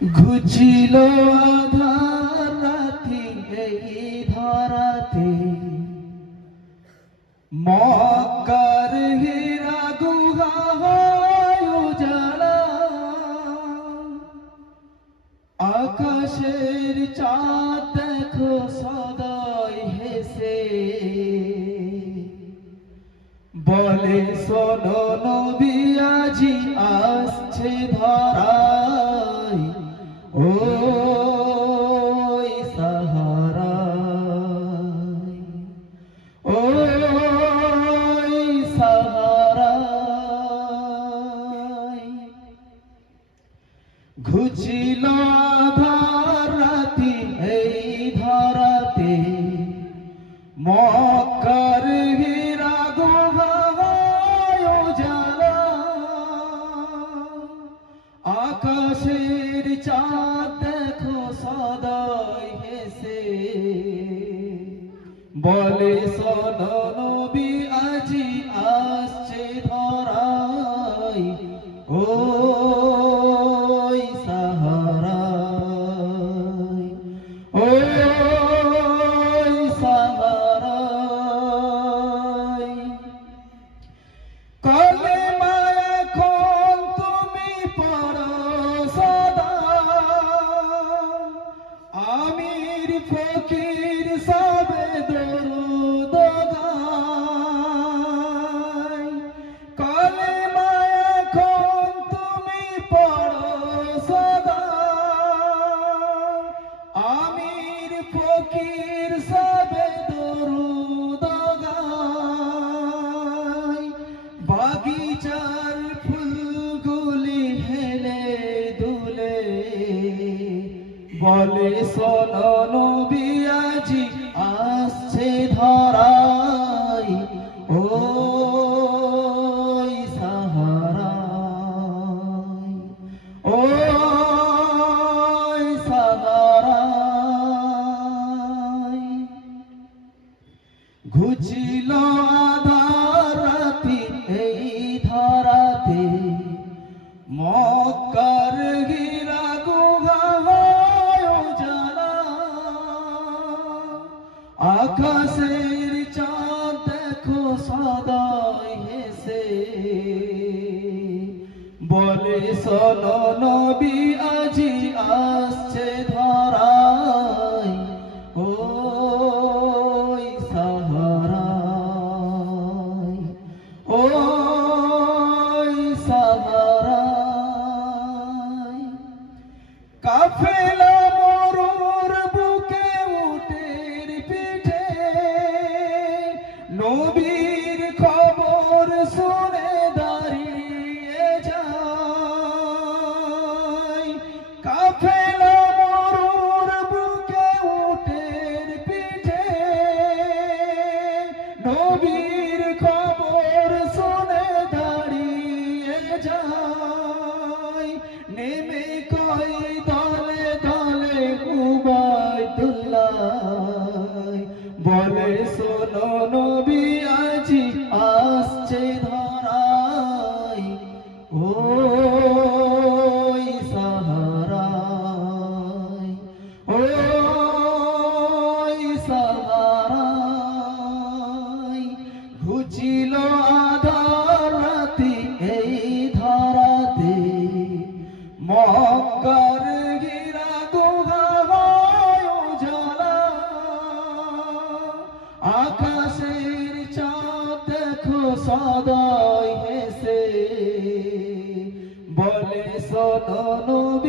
ঘুচিল আধার রাতি এই ধরাতে, মক্কার হীরা গুহা হয় উজালা, আকাশের চাঁদ দেখো সদয় হেসে, বলে শোনো নবী আজি আসছে ধরায়, ওই সাহারায়, ওই সাহারায়। ঘুচিল আধার রাতি এই ধরাতে, মক্কার হীরা গুহা হয় উজালা, আকাশের চাঁদ দেখো সদয় হেসে, বলে শোনো নবী আজি আসছে ধরায়, ওই সাহারায়, ওই সাহারায়। কলেমা এখন তুমি পড়ো সদা, আমির ফকির সবে দরুদ গায়। কলেমা এখন তুমি পড়ো সদা, আমির ফকির সবে দরুদ গায়। বাগিচার ফুলগুলি হেলে দুলে, বলে শোনো নবী আজি আসছে ধরায়, ওই সাহারায়, ওই সাহারায়। ঘুচিল আধার রাতি এই ধরাতে, মক্কার হীরা গুহা হয় উজালা, আকাশের চাঁদ দেখো সদয় হেসে, বলে শোনো নবী আজি আসছে ধরায়, ওই সাহারায়, ওই সাহারায়। কাফেলা মরুর বুকে উটের পিঠে, নবীর খবর শুনে দাঁড়িয়ে যায়। কাফেলা মরুর বুকে উটের পিঠে, নবীর খবর শুনে দাঁড়িয়ে যায়। নেমে কয় দলে দলে উবাইদুল্লাহ, বলে শোনো নবী আজি আসছে ধরায়, ওই সাহারায়, ওই সাহারায়। ঘুচিল আধার রাতি এই ধরাতে, মক্কার হীরা গুহা হয় উজালা, আকাশের চাঁদ দেখো সদয় হেসে, বলে শোনো নবী